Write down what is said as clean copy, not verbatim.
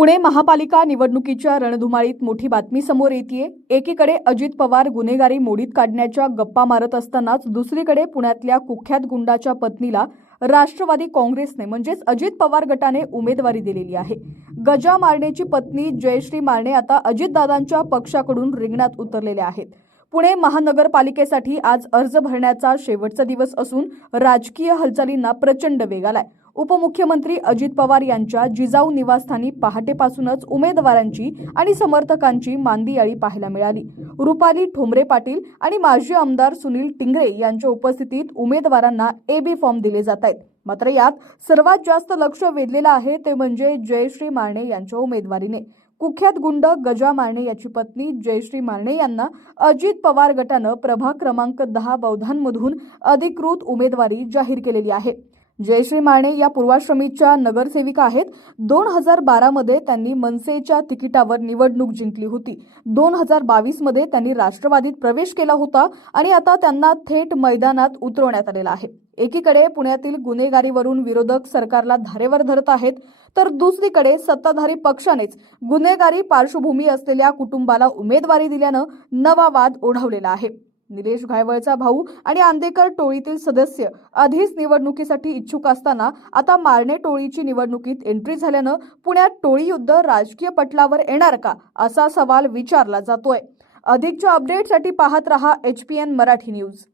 पुणे महापालिका निवडणुकीच्या रणधुमाळीत मोठी बातमी समोर येतेय। एकीकडे अजित पवार गुन्हेगारी मोडीत काढण्याच्या गप्पा मारत असतानाच दुसरीकडे पुण्यातल्या कुख्यात गुंडाच्या पत्नीला राष्ट्रवादी काँग्रेसने म्हणजेच अजित पवार गटाने उमेदवारी दिलेली आहे। गजा मारण्याची पत्नी जयश्री मारणे आता अजितदादांच्या पक्षाकडून रिंगणात उतरलेल्या आहेत। पुणे महानगरपालिकेसाठी आज अर्ज भरण्याचा शेवटचा दिवस असून राजकीय हालचालींना प्रचंड वेग आलाय। उपमुख्यमंत्री अजित पवार यांच्या जिजाऊ निवासस्थानी पहाटेपासूनच उमेदवारांची आणि समर्थकांची मांदियाळी पाहायला मिळाली। रुपाली ठोंबरे पाटील आणि माजी आमदार सुनील टिंगरे यांच्या उपस्थितीत उमेदवारांना एबी फॉर्म दिले जात आहेत। मात्र यात सर्वात जास्त लक्ष वेधलेलं आहे ते म्हणजे जयश्री मारणे यांच्या उमेदवारीने। कुख्यात गुंड गजा मारणे याची पत्नी जयश्री मारणे यांना अजित पवार गटानं प्रभाग क्रमांक 10 बौद्धांमधून अधिकृत उमेदवारी जाहीर केलेली आहे। जयश्री मारणे या पूर्वाश्रमीच्या नगरसेविका आहेत। 2012 मध्ये त्यांनी मनसेच्या तिकिटावर निवडणूक जिंकली होती। 2022 मध्ये त्यांनी राष्ट्रवादीत प्रवेश केला होता आणि आता त्यांना थेट मैदानात उतरवण्यात आलेला आहे। एकीकडे पुण्यातील गुन्हेगारीवरून विरोधक सरकारला धारेवर धरत आहेत, तर दुसरीकडे सत्ताधारी पक्षानेच गुन्हेगारी पार्श्वभूमी असलेल्या कुटुंबाला उमेदवारी दिल्यानं नवा वाद ओढवलेला आहे। निलेश घायवळचा भाऊ आणि आंदेकर टोळीतील सदस्य आधीच निवडणुकीसाठी इच्छुक असताना आता मारणे टोळीची निवडणुकीत एंट्री झाल्यानं पुण्यात टोळी युद्ध राजकीय पटलावर येणार का असा सवाल विचारला जातोय। अधिकच्या अपडेटसाठी पाहत रहा HPN मराठी न्यूज।